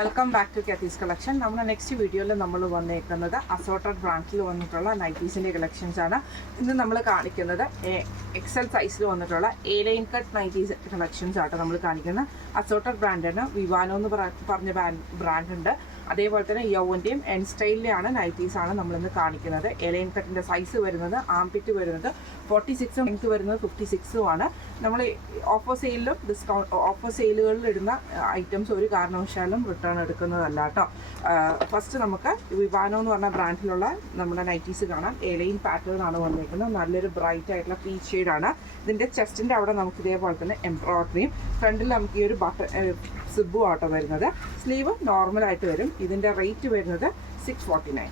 Welcome back to Kathy's collection. നമ്മുടെ next വീഡിയോയിൽ നമ്മൾ വന്നേക്കുന്നത് അസോർട്ടഡ് ബ്രാൻഡിൽ വന്നിട്ടുള്ള നൈറ്റീസിൻ്റെ കളക്ഷൻസ് ആണ്. ഇന്ന് നമ്മൾ കാണിക്കുന്നത് എക്സൽ സൈസിൽ വന്നിട്ടുള്ള A line cut nighties collections ആട്ടോ നമ്മൾ കാണിക്കുന്നത്. അസോർട്ടഡ് ബ്രാൻഡിന് വിവാനോ എന്ന് പറഞ്ഞ ബ്രാൻഡ് ഉണ്ട്. അതേപോലെ തന്നെ യൗവൻ്റെയും എൻ സ്റ്റൈലിലെയാണ് നൈറ്റീസാണ് നമ്മളിന്ന് കാണിക്കുന്നത്. എ ലൈൻ കട്ടിൻ്റെ സൈസ് വരുന്നത് ആംപിറ്റ് വരുന്നത് 46 ലെങ്ത് വരുന്നത് 56 ആണ്. നമ്മൾ ഓഫർ സെയിലുകളിൽ ഇടുന്ന ഐറ്റംസ് ഒരു കാരണവശാലും റിട്ടേൺ എടുക്കുന്നതല്ല കേട്ടോ. ഫസ്റ്റ് നമുക്ക് വിവാനോ എന്ന് പറഞ്ഞ ബ്രാൻഡിലുള്ള നമ്മുടെ നൈറ്റീസ് കാണാം. എ ലൈൻ പാറ്റേൺ ആണ് വന്നിരിക്കുന്നത്. നല്ലൊരു ബ്രൈറ്റ് ആയിട്ടുള്ള പീച്ച് ഷെയ്ഡാണ്. ഇതിൻ്റെ ചെസ്റ്റിൻ്റെ അവിടെ നമുക്ക് ഇതേപോലെ തന്നെ എംബ്രോയിഡറിയും ഫ്രണ്ടിൽ നമുക്ക് ഈ ഒരു സിബും ആട്ടോ വരുന്നത്. സ്ലീവ് നോർമലായിട്ട് വരും. ഇതിൻ്റെ റേറ്റ് വരുന്നത് 649.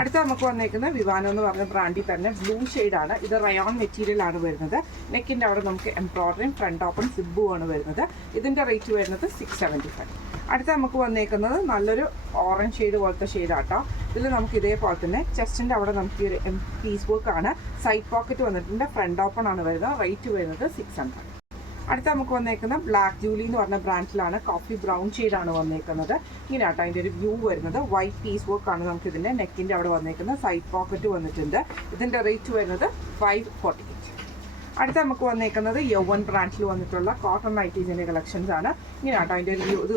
അടുത്ത നമുക്ക് വന്നേക്കുന്നത് വിവാനോ എന്ന് പറഞ്ഞ ബ്രാൻഡിൽ തന്നെ ബ്ലൂ ഷെയ്ഡാണ്. ഇത് റയോൺ മെറ്റീരിയൽ ആണ് വരുന്നത്. നെക്കിൻ്റെ അവിടെ നമുക്ക് എംബ്രോയിഡറിയും ഫ്രണ്ട് ഓപ്പൺ സിബും ആണ് വരുന്നത്. ഇതിൻ്റെ റേറ്റ് വരുന്നത് 675. അടുത്ത നമുക്ക് വന്നേക്കുന്നത് നല്ലൊരു ഓറഞ്ച് ഷെയ്ഡ് പോലത്തെ ഷെയ്ഡാട്ടോ. ഇതിൽ നമുക്ക് ഇതേപോലെ തന്നെ ചെസ്റ്റിൻ്റെ അവിടെ നമുക്ക് ഈ ഒരു പീസ് വർക്ക് ആണ്. സൈഡ് പോക്കറ്റ് വന്നിട്ടുണ്ട്. ഫ്രണ്ട് ഓപ്പൺ ആണ് വരുന്നത്. റേറ്റ് വരുന്നത് 600. അടുത്ത നമുക്ക് വന്നേക്കുന്ന ബ്ലാക്ക് ജൂലി എന്ന് പറഞ്ഞ ബ്രാൻഡിലാണ്. കോഫി ബ്രൗൺ ഷെയ്ഡാണ് വന്നേക്കുന്നത്. ഇങ്ങനെയാട്ടോ അതിൻ്റെ ഒരു വ്യൂ വരുന്നത്. വൈറ്റ് പീസ് വർക്കാണ് നമുക്ക് ഇതിൻ്റെ നെക്കിൻ്റെ അവിടെ വന്നേക്കുന്നത്. സൈഡ് പോക്കറ്റ് വന്നിട്ടുണ്ട്. ഇതിൻ്റെ റേറ്റ് വരുന്നത് 548. അടുത്ത നമുക്ക് വന്നേക്കുന്നത് യൗവൻ ബ്രാൻഡിൽ വന്നിട്ടുള്ള കോട്ടൺ നൈറ്റീസിൻ്റെ കളക്ഷൻസ് ആണ്. ഇങ്ങനെയാട്ടോ അതിൻ്റെ ഒരു വ്യൂ. ഇത്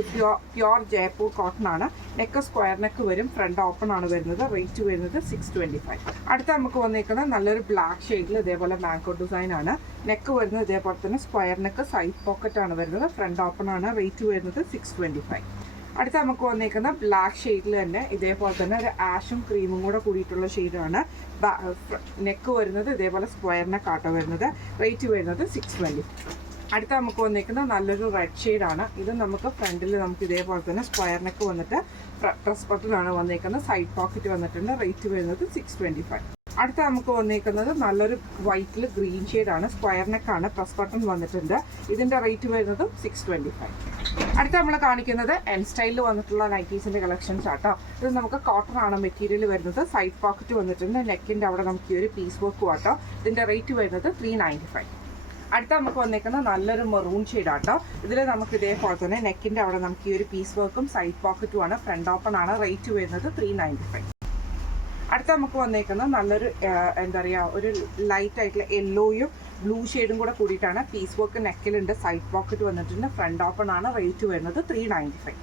പ്യോർ ജയ്പൂർ കോട്ടൺ ആണ്. നെക്ക് സ്ക്വയർ നെക്ക് വരും. ഫ്രണ്ട് ഓപ്പൺ ആണ് വരുന്നത്. റേറ്റ് വരുന്നത് 625. അടുത്ത നമുക്ക് വന്നേക്കുന്നത് നല്ലൊരു ബ്ലാക്ക് ഷെയ്ഡിൽ ഇതേപോലെ മാംഗോ ഡിസൈൻ ആണ്. നെക്ക് വരുന്നത് ഇതേപോലെ തന്നെ സ്ക്വയർ നെക്ക്, സൈഡ് പോക്കറ്റ് ആണ് വരുന്നത്. ഫ്രണ്ട് ഓപ്പൺ ആണ്. റേറ്റ് വരുന്നത് 625. അടുത്ത നമുക്ക് വന്നേക്കുന്ന ബ്ലാക്ക് ഷെയ്ഡിൽ തന്നെ ഇതേപോലെ തന്നെ ഒരു ആഷും ക്രീമും കൂടെ കൂടിയിട്ടുള്ള ഷെയ്ഡാണ്. നെക്ക് വരുന്നത് ഇതേപോലെ സ്ക്വയർ നെക്കാട്ടോ വരുന്നത്. റേറ്റ് വരുന്നത് 620. അടുത്ത നമുക്ക് വന്നേക്കുന്നത് നല്ലൊരു റെഡ് ഷെയ്ഡാണ്. ഇത് നമുക്ക് ഫ്രണ്ടിൽ നമുക്ക് ഇതേപോലെ തന്നെ സ്ക്വയർ നെക്ക് വന്നിട്ട് പ്രസ് ബട്ടണിലാണ് വന്നേക്കുന്നത്. സൈഡ് പോക്കറ്റ് വന്നിട്ടുണ്ട്. റേറ്റ് വരുന്നത് 625. അടുത്ത നമുക്ക് വന്നേക്കുന്നത് നല്ലൊരു വൈറ്റിൽ ഗ്രീൻ ഷെയ്ഡാണ്. സ്ക്വയർ നെക്കാണ്. പ്രസ് ബട്ടൺ വന്നിട്ടുണ്ട്. ഇതിൻ്റെ റേറ്റ് വരുന്നത് 625. അടുത്ത നമ്മൾ കാണിക്കുന്നത് എൻ സ്റ്റൈലിൽ വന്നിട്ടുള്ള നൈറ്റീസിൻ്റെ കളക്ഷൻസ് ആട്ടോ. ഇത് നമുക്ക് കോട്ടൺ ആണ് മെറ്റീരിയൽ വരുന്നത്. സൈഡ് പോക്കറ്റ് വന്നിട്ടുണ്ട്. നെക്കിൻ്റെ അവിടെ നമുക്ക് ഈ ഒരു പീസ് വർക്കും ആട്ടോ. ഇതിൻ്റെ റേറ്റ് വരുന്നത് 395. അടുത്ത നമുക്ക് വന്നേക്കുന്നത് നല്ലൊരു മെറൂൺ ഷെയ്ഡാട്ടോ. ഇതിൽ നമുക്ക് ഇതേപോലെ തന്നെ നെക്കിൻ്റെ അവിടെ നമുക്ക് ഈ ഒരു പീസ് വർക്കും സൈഡ് പോക്കറ്റുമാണ്. ഫ്രണ്ട് ഓപ്പൺ ആണ്. റേറ്റ് വരുന്നത് 395. അടുത്ത നമുക്ക് വന്നേക്കുന്നത് നല്ലൊരു എന്താ പറയുക, ഒരു ലൈറ്റ് ആയിട്ടുള്ള യെല്ലോയും ബ്ലൂ ഷെയ്ഡും കൂടെ കൂടിയിട്ടാണ്. പീസ് വർക്ക് നെക്കിലുണ്ട്. സൈഡ് പോക്കറ്റ് വന്നിട്ടുണ്ട്. ഫ്രണ്ട് ഓപ്പൺ ആണ്. റേറ്റ് വരുന്നത് 395.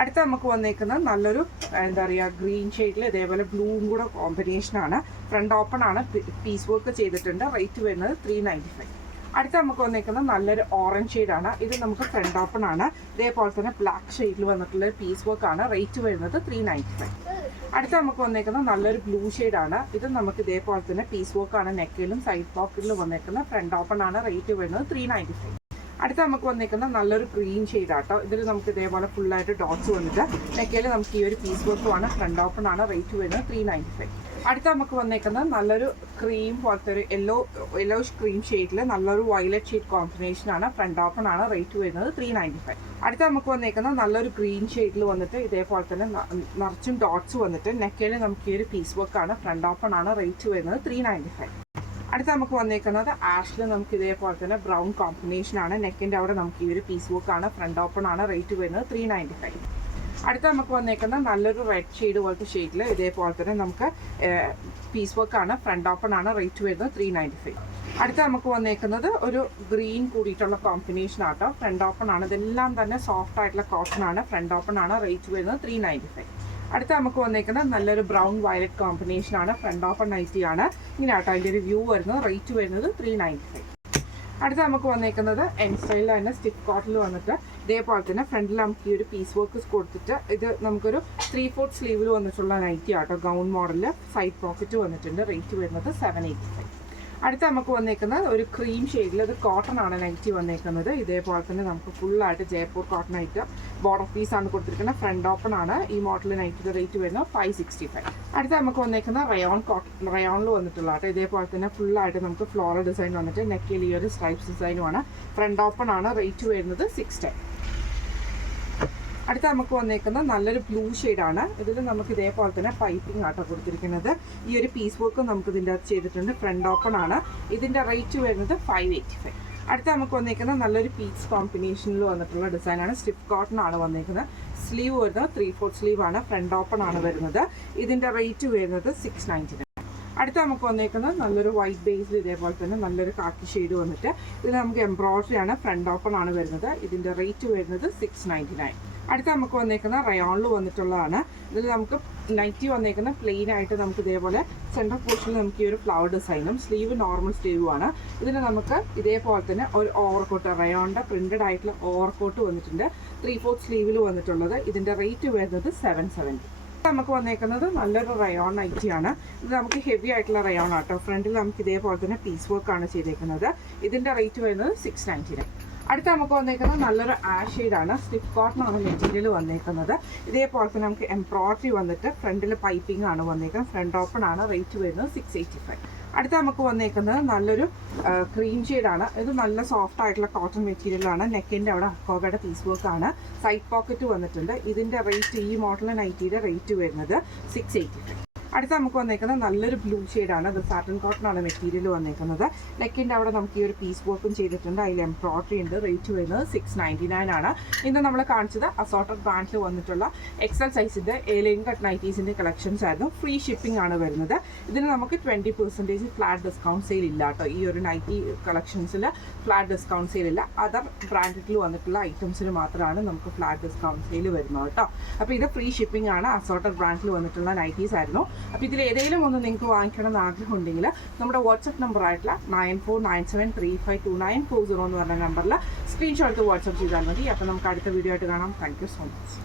അടുത്ത നമുക്ക് വന്നേക്കുന്നത് നല്ലൊരു എന്താ പറയുക ഗ്രീൻ ഷെയ്ഡിൽ ഇതേപോലെ ബ്ലൂവും കൂടെ കോമ്പിനേഷനാണ്. ഫ്രണ്ട് ഓപ്പൺ ആണ്. പീസ് വർക്ക് ചെയ്തിട്ടുണ്ട്. റേറ്റ് വരുന്നത് 395. അടുത്ത നമുക്ക് വന്നേക്കുന്നത് നല്ലൊരു ഓറഞ്ച് ഷെയ്ഡാണ്. ഇത് നമുക്ക് ഫ്രണ്ട് ഓപ്പൺ ആണ്. ഇതേപോലെ തന്നെ ബ്ലാക്ക് ഷെയ്ഡിൽ വന്നിട്ടുള്ള പീസ് വർക്കാണ്. റേറ്റ് വരുന്നത് 395. അടുത്ത നമുക്ക് വന്നേക്കുന്നത് നല്ലൊരു ബ്ലൂ ഷെയ്ഡാണ്. ഇത് നമുക്ക് ഇതേപോലെ തന്നെ പീസ് വർക്കാണ്. നെക്കിലും സൈഡ് പോക്കറ്റിലും വന്നേക്കുന്നത്. ഫ്രണ്ട് ഓപ്പൺ ആണ്. റേറ്റ് വരുന്നത് 395. അടുത്ത നമുക്ക് വന്നേക്കുന്നത് നല്ലൊരു ഗ്രീൻ ഷെയ്ഡാട്ടോ. ഇതിൽ നമുക്ക് ഇതേപോലെ ഫുള്ളായിട്ട് ഡോട്ട്സ് വന്നിട്ട് നെക്കിൽ നമുക്ക് ഈ ഒരു പീസ് വർക്കുമാണ്. ഫ്രണ്ട് ഓപ്പൺ ആണ്. റേറ്റ് വരുന്നത് 395. അടുത്ത നമുക്ക് വന്നേക്കുന്നത് നല്ലൊരു ക്രീം പോലത്തെ ഒരു യെല്ലോഷ് ക്രീം ഷെയ്ഡിൽ നല്ലൊരു വയലറ്റ് ഷെയ്ഡ് കോമ്പിനേഷനാണ്. ഫ്രണ്ട് ഓപ്പൺ ആണ്. റേറ്റ് വരുന്നത് 395. അടുത്ത നമുക്ക് വന്നേക്കുന്നത് നല്ലൊരു ഗ്രീൻ ഷെയ്ഡിൽ വന്നിട്ട് ഇതേപോലെ തന്നെ നിറച്ചും ഡോട്ട്സ് വന്നിട്ട് നെക്കിൽ നമുക്ക് ഈ ഒരു പീസ് വർക്കാണ്. ഫ്രണ്ട് ഓപ്പൺ ആണ്. റേറ്റ് വരുന്നത് 395. അടുത്ത നമുക്ക് വന്നേക്കുന്നത് ആഷിൽ നമുക്ക് ഇതേപോലെ തന്നെ ബ്രൗൺ കോമ്പിനേഷനാണ്. നെക്കിൻ്റെ അവിടെ നമുക്ക് ഈ ഒരു പീസ് വർക്കാണ്. ഫ്രണ്ട് ഓപ്പൺ ആണ്. റേറ്റ് വരുന്നത് 395. അടുത്ത നമുക്ക് വന്നേക്കുന്നത് നല്ലൊരു റെഡ് ഷെയ്ഡ് പോലത്തെ ഷെയ്ഡിൽ ഇതേപോലെ തന്നെ നമുക്ക് പീസ് വർക്കാണ്. ഫ്രണ്ട് ഓപ്പൺ ആണ്. റേറ്റ് വരുന്നത് 395. അടുത്ത നമുക്ക് വന്നേക്കുന്നത് ഒരു ഗ്രീൻ കൂടിയിട്ടുള്ള കോമ്പിനേഷൻ ആട്ടോ. ഫ്രണ്ട് ഓപ്പൺ ആണ്. ഇതെല്ലാം തന്നെ സോഫ്റ്റ് ആയിട്ടുള്ള കോട്ടൺ ആണ്. ഫ്രണ്ട് ഓപ്പൺ ആണ്. റേറ്റ് വരുന്നത് 395. അടുത്ത നമുക്ക് വന്നേക്കുന്നത് നല്ലൊരു ബ്രൗൺ വയലറ്റ് കോമ്പിനേഷൻ ആണ്. ഫ്രണ്ട് ഓപ്പൺ നൈറ്റി ആണ്. ഇങ്ങനെ ആട്ടോ അതിൻ്റെ ഒരു വ്യൂ വരുന്നത്. റേറ്റ് വരുന്നത് 395. അടുത്ത നമുക്ക് വന്നേക്കുന്നത് എൻ സ്റ്റൈലിൽ തന്നെ സ്റ്റിഫ് കോട്ടിൽ വന്നിട്ട് ഇതേപോലെ തന്നെ ഫ്രണ്ടിൽ നമുക്ക് ഈ ഒരു പീസ് വർക്ക് കൊടുത്തിട്ട് ഇത് നമുക്കൊരു 3/4 സ്ലീവിൽ വന്നിട്ടുള്ള നൈറ്റി ആട്ടോ. ഗൗൺ മോഡലിൽ സൈഡ് പോക്കറ്റ് വന്നിട്ടുണ്ട്. റേറ്റ് വരുന്നത് 785. അടുത്ത നമുക്ക് വന്നേക്കുന്നത് ഒരു ക്രീം ഷെയ്ഡിൽ ഇത് കോട്ടൺ ആണ് നൈറ്റി വന്നേക്കുന്നത്. ഇതേപോലെ തന്നെ നമുക്ക് ഫുള്ളായിട്ട് ജയ്പൂർ കോട്ടൺ ആയിട്ട് ബോർഡർ പീസാണ് കൊടുത്തിരിക്കുന്നത്. ഫ്രണ്ട് ഓപ്പൺ ആണ്. ഈ മോഡൽ നൈറ്റിയുടെ റേറ്റ് വരുന്നത് 565. അടുത്ത നമുക്ക് വന്നേക്കുന്ന റയോണിൽ വന്നിട്ടുള്ള ആട്ടോ. ഇതേപോലെ തന്നെ ഫുള്ളായിട്ട് നമുക്ക് ഫ്ലോറൽ ഡിസൈൻ വന്നിട്ട് നെക്കിൽ ഈ ഒരു സ്ട്രൈപ്സ് ഡിസൈനുമാണ്. ഫ്രണ്ട് ഓപ്പൺ ആണ്. റേറ്റ് വരുന്നത് 610. അടുത്ത നമുക്ക് വന്നേക്കുന്നത് നല്ലൊരു ബ്ലൂ ഷെയ്ഡാണ്. ഇതിൽ നമുക്ക് ഇതേപോലെ തന്നെ പൈപ്പിംഗ് ആട്ടോ കൊടുത്തിരിക്കുന്നത്. ഈ ഒരു പീസ് വർക്ക് നമുക്ക് ഇതിൻ്റെ അകത്ത് ചെയ്തിട്ടുണ്ട്. ഫ്രണ്ട് ഓപ്പൺ ആണ്. ഇതിൻ്റെ റേറ്റ് വരുന്നത് 585. അടുത്ത നമുക്ക് വന്നേക്കുന്നത് നല്ലൊരു പീച്ച് കോമ്പിനേഷനിൽ വന്നിട്ടുള്ള ഡിസൈനാണ്. സ്റ്റിഫ് കോട്ടൺ ആണ് വന്നേക്കുന്നത്. സ്ലീവ് വരുന്നത് 3/4 സ്ലീവ് ആണ്, ഫ്രണ്ട് ഓപ്പൺ ആണ് വരുന്നത്. ഇതിൻ്റെ റേറ്റ് വരുന്നത് 699. അടുത്ത നമുക്ക് വന്നേക്കുന്നത് നല്ലൊരു വൈറ്റ് ബേസിൽ ഇതേപോലെ തന്നെ നല്ലൊരു കാക്കി ഷെയ്ഡ് വന്നിട്ട് ഇത് നമുക്ക് എംബ്രോയ്ഡറി ആണ്, ഫ്രണ്ട് ഓപ്പൺ ആണ് വരുന്നത്. ഇതിൻ്റെ റേറ്റ് വരുന്നത് 699. അടുത്ത നമുക്ക് വന്നേക്കുന്ന റയോണിൽ വന്നിട്ടുള്ളതാണ്. ഇതിൽ നമുക്ക് നൈറ്റി വന്നേക്കുന്ന പ്ലെയിൻ ആയിട്ട് നമുക്ക് ഇതേപോലെ സെൻട്രൽ പോർഷനിൽ നമുക്ക് ഈ ഒരു ഫ്ലവർ ഡിസൈനും സ്ലീവ് നോർമൽ സ്ലീവും ആണ്. ഇതിന് നമുക്ക് ഇതേപോലെ തന്നെ ഒരു ഓവർകോട്ട് റയോണിൻ്റെ പ്രിൻറ്റഡ് ആയിട്ടുള്ള ഓവർകോട്ട് വന്നിട്ടുണ്ട്, 3/4 സ്ലീവിൽ വന്നിട്ടുള്ളത്. ഇതിൻ്റെ റേറ്റ് വരുന്നത് 770. നമുക്ക് വന്നേക്കുന്നത് നല്ലൊരു റയോൺ നൈറ്റിയാണ്. ഇത് നമുക്ക് ഹെവി ആയിട്ടുള്ള റയോൺ ആട്ടോ. ഫ്രണ്ടിൽ നമുക്ക് ഇതേപോലെ തന്നെ പീസ് വർക്ക് ആണ് ചെയ്തേക്കുന്നത്. ഇതിൻ്റെ റേറ്റ് വരുന്നത് 699. അടുത്ത നമുക്ക് വന്നേക്കുന്നത് നല്ലൊരു ആഷ് ഷെയ്ഡാണ്, സ്റ്റിഫ് കോട്ടൺ ആണ് മെറ്റീരിയൽ വന്നേക്കുന്നത്. ഇതേപോലെ തന്നെ നമുക്ക് എംബ്രോയ്ഡറി വന്നിട്ട് ഫ്രണ്ടിൽ പൈപ്പിംഗ് ആണ് വന്നേക്കുന്നത്, ഫ്രണ്ട് ഓപ്പൺ ആണ്. റേറ്റ് വരുന്നത് 685. അടുത്ത നമുക്ക് വന്നേക്കുന്നത് നല്ലൊരു ക്രീം ഷെയ്ഡാണ്. ഇത് നല്ല സോഫ്റ്റ് ആയിട്ടുള്ള കോട്ടൺ മെറ്റീരിയലാണ്. നെക്കിൻ്റെ അവിടെ അക്കോബയുടെ പീസ് വർക്ക് ആണ്, സൈഡ് പോക്കറ്റ് വന്നിട്ടുണ്ട്. ഇതിൻ്റെ റേറ്റ് ഈ മോഡൽ നൈറ്റിയുടെ റേറ്റ് വരുന്നത് 685. അടുത്ത നമുക്ക് വന്നേക്കുന്നത് നല്ലൊരു ബ്ലൂ ഷെയ്ഡാണ്. ഇത് സാറ്റൻ കോട്ടൺ ആണ് മെറ്റീരിയൽ വന്നേക്കുന്നത്. നെക്കിൻ്റെ അവിടെ നമുക്ക് ഈ ഒരു പീസ് വർക്കും ചെയ്തിട്ടുണ്ട്, അതിൽ എംബ്രോയ്ഡറി ഉണ്ട്. റേറ്റ് വരുന്നത് 699 ആണ്. ഇന്ന് നമ്മൾ കാണിച്ചത് അസോർട്ടഡ് ബ്രാൻഡിൽ വന്നിട്ടുള്ള എക്സൽ സൈസിൻ്റെ എലൈൻ കട്ട് നൈറ്റീസിൻ്റെ കളക്ഷൻസ് ആയിരുന്നു. ഫ്രീ ഷിപ്പിംഗ് ആണ് വരുന്നത്. ഇതിന് നമുക്ക് 20% ഫ്ലാറ്റ് ഡിസ്കൗണ്ട് സെയിൽ ഇല്ല കേട്ടോ. ഈ ഒരു നൈറ്റി കളക്ഷൻസിൽ ഫ്ലാറ്റ് ഡിസ്കൗണ്ട് സെയിൽ ഇല്ല. അതർ ബ്രാൻഡിൽ വന്നിട്ടുള്ള ഐറ്റംസിന് മാത്രമാണ് നമുക്ക് ഫ്ലാറ്റ് ഡിസ്കൗണ്ട് സെയിൽ വരുന്നത് കേട്ടോ. അപ്പോൾ ഇത് ഫ്രീ ഷിപ്പിംഗ് ആണ്. അസോർട്ടഡ് ബ്രാൻഡിൽ വന്നിട്ടുള്ള നൈറ്റീസ് ആയിരുന്നു. അപ്പോൾ ഇതിൽ ഏതെങ്കിലും ഒന്ന് നിങ്ങൾക്ക് വാങ്ങിക്കണം എന്ന് ആഗ്രഹം ഉണ്ടെങ്കിൽ നമ്മുടെ വാട്സപ്പ് നമ്പർ ആയിട്ടുള്ള 9497352940 എന്ന് പറഞ്ഞ നമ്പറിൽ സ്ക്രീൻഷോട്ട് വാട്സപ്പ് ചെയ്താൽ മതി. അപ്പോൾ നമുക്ക് അടുത്ത വീഡിയോ ആയിട്ട് കാണാം. Thank you so much.